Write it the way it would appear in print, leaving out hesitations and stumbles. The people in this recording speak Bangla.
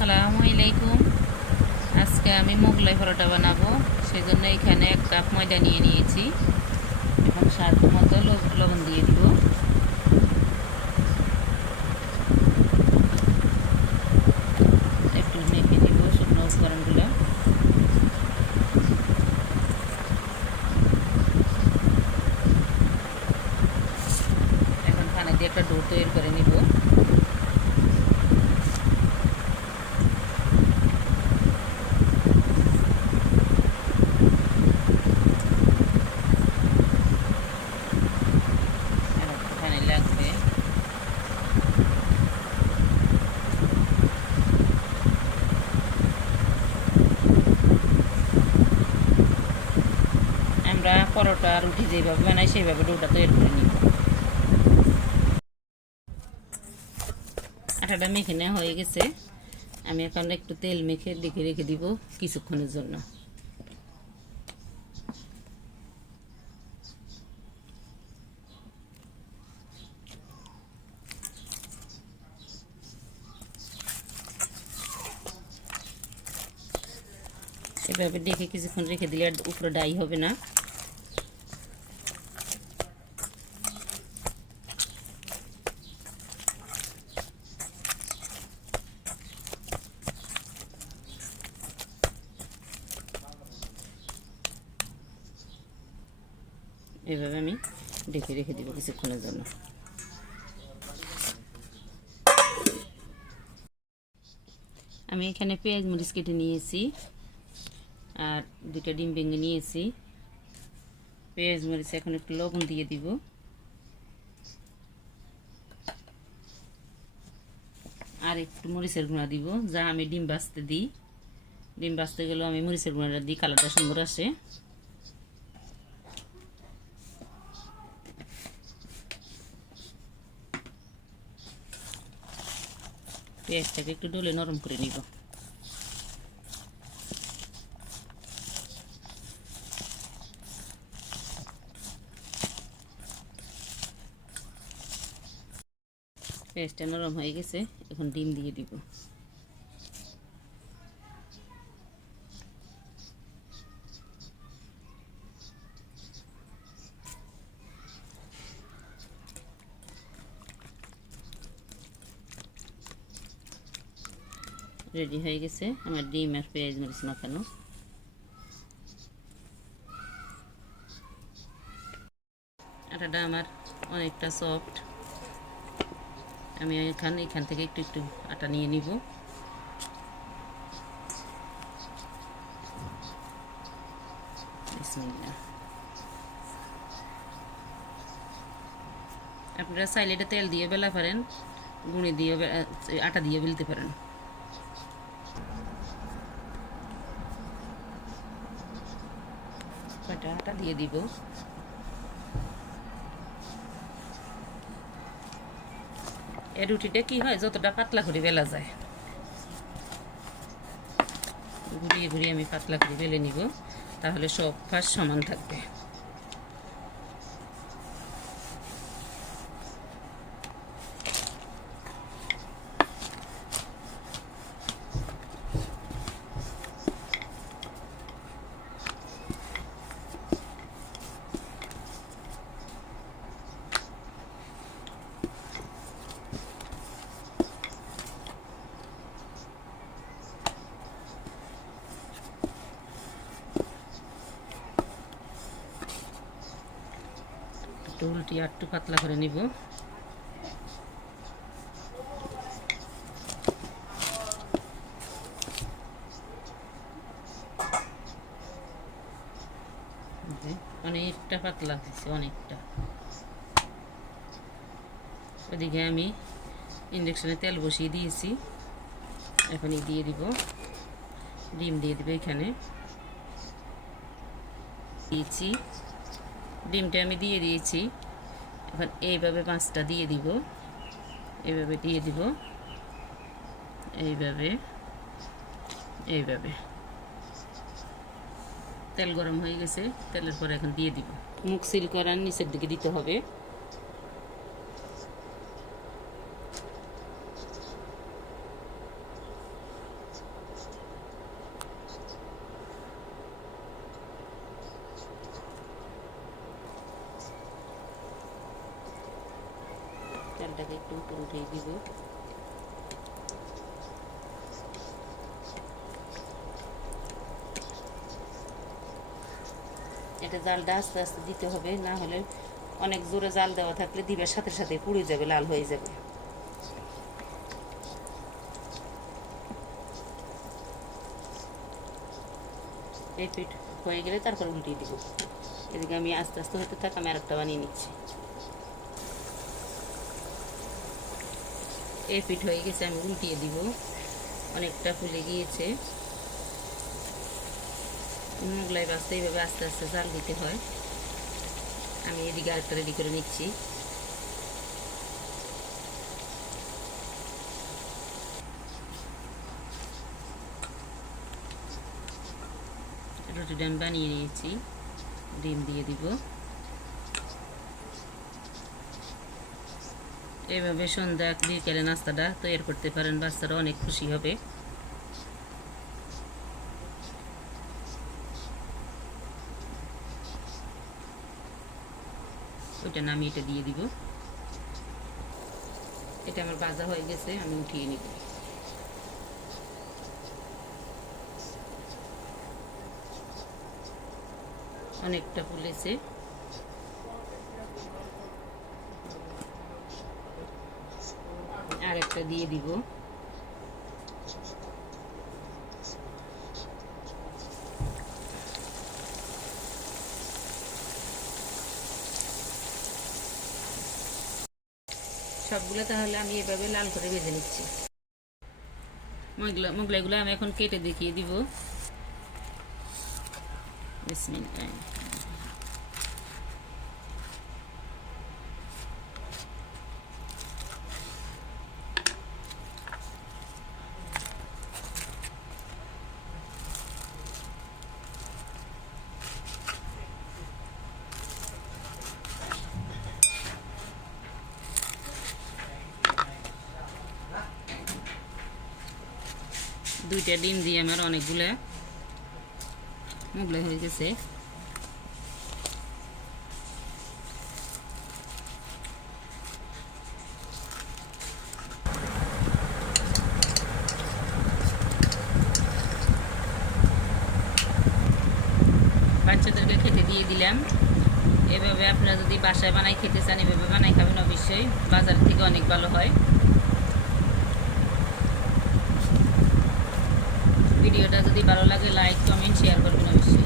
আসসালামু আলাইকুম। আজকে আমি মোগলাই পরোটা বানাবো, সেজন্য এখানে 1 কাপ ময়দা নিয়ে নিয়েছি এবং স্বাদ মতো লবণ দিয়ে দিব। একটু মেখে দিব শুকনো উপকরণগুলো। এখন পানি দিয়ে একটা ডো তৈরি করে নিব। পানি লাগবে। আমরা পরোটা রুটি যেভাবে বানাই সেইভাবে ডোটা তৈরি করে নিব। আটাটা মেখে নেওয়া হয়ে গেছে। আমি এখন একটু তেল মেখে দেখে রেখে দিব কিছুক্ষণের জন্য। এভাবে দেখে কিছুক্ষণ রেখে দিলে আর উপরে ডাই হবে না। এভাবে আমি ঢেকে রেখে দিব কিছুক্ষণের জন্য। আমি এখানে পেঁয়াজ মরিচ কেটে নিয়েছি আর 2টা ডিম ভেঙে নিয়েছি। পেঁয়াজ মরিচ এখন একটু লবণ দিয়ে দিব। আর একটু মরিচের গুঁড়া দিব, যা আমি ডিম ভাজতে দিই। ডিম ভাজতে গেলেও আমি মরিচের গুঁড়াটা দিই, কালারটা সুন্দর আসে। পেঁয়াজটাকে একটু ডলে নরম করে নিব। পেঁয়াজটা নরম হয়ে গেছে, এখন ডিম দিয়ে দিব। রেডি হয়ে গেছে আমার ডিম আর পেঁয়াজ মরিচ মাখানো। আটাটা আমার অনেকটা সফট। আমি এখান থেকে একটু একটু আটা নিয়ে নিব। বিসমিল্লাহ। আপনারা চাইলে এটা তেল দিয়ে বেলা পারেন, গুঁড়ি দিয়ে আটা দিয়ে বেলতে পারেন। কয়টা আটা দিয়ে দিব। এই রুটিটা কি হয়, যতটা পাতলা করে বেলা যায়, ঘুরিয়ে ঘুরিয়ে আমি পাতলা করে বেলে নিব, তাহলে সব পাশ সমান থাকবে। উল্টি আর একটু পাতলা করে নিব। অনেকটা পাতলা হয়েছে, অনেকটা। ওদিকে আমি ইন্ডাকশনে তেল বসিয়ে দিয়েছি, এখন দিয়ে দিব ডিম, দিয়ে দিব এখানে দিয়েছি। ডিমটা আমি দিয়ে দিয়েছি। এখন এইভাবে 5টা দিয়ে দিব, এইভাবে দিয়ে দিব, এইভাবে এইভাবে। তেল গরম হয়ে গেছে, তেলের পরে এখন দিয়ে দিব। মুখ সিল করার নিচের দিকে দিতে হবে। এটাকে একটু উপর উঠিয়ে দিব। এটা জালটা আস্তে আস্তে দিতে হবে, না হলে অনেক জোরে জাল দেওয়া থাকলে দিবার সাথে সাথে পুড়ে যাবে, লাল হয়ে যাবে। এই পিঠ হয়ে গেলে তারপর উল্টিয়ে দিব। এদিকে আমি আস্তে আস্তে হতে থাক, আমি আরেকটা বানিয়ে নিচ্ছি। এই পিঠ হয়ে গেছে, আমি উল্টিয়ে দিব। অনেকটা ফুলে গিয়েছে। মোগলাই ভাজতে এইভাবে আস্তে আস্তে জাল দিতে হয়। আমি এদিকে আরেকটা রেডি করে নিচ্ছি। রুটিটা আমি বানিয়ে নিয়েছি, ডিম দিয়ে দিব। এইভাবে সন্ধ্যা বিকেলে নাস্তাটা তৈরি করতে পারেন, বাচ্চারা অনেক খুশি হবে। ওইটা নামিয়ে এটা দিয়ে দিব। এটা আমার ভাজা হয়ে গেছে, আমি উঠিয়ে নিব। অনেকটা ফুলেছে। আর একটা দিয়ে দিব। সবগুলো তাহলে আমি এভাবে লাল করে ভেজে নিচ্ছি। মোগলাইগুলো আমি এখন কেটে দেখিয়ে দিব। বিসমিল্লাহ। দুইটা ডিম দিয়ে আমার অনেকগুলো মোগলাই হয়ে গেছে। বাচ্চাদেরকে খেতে দিয়ে দিলাম। এভাবে আপনারা যদি বাসায় বানাই খেতে চান, এভাবে বানাই খাবেন, অবশ্যই বাজার থেকে অনেক ভালো হয়। ভিডিওটা যদি ভালো লাগে লাইক কমেন্ট শেয়ার করবেন অবশ্যই।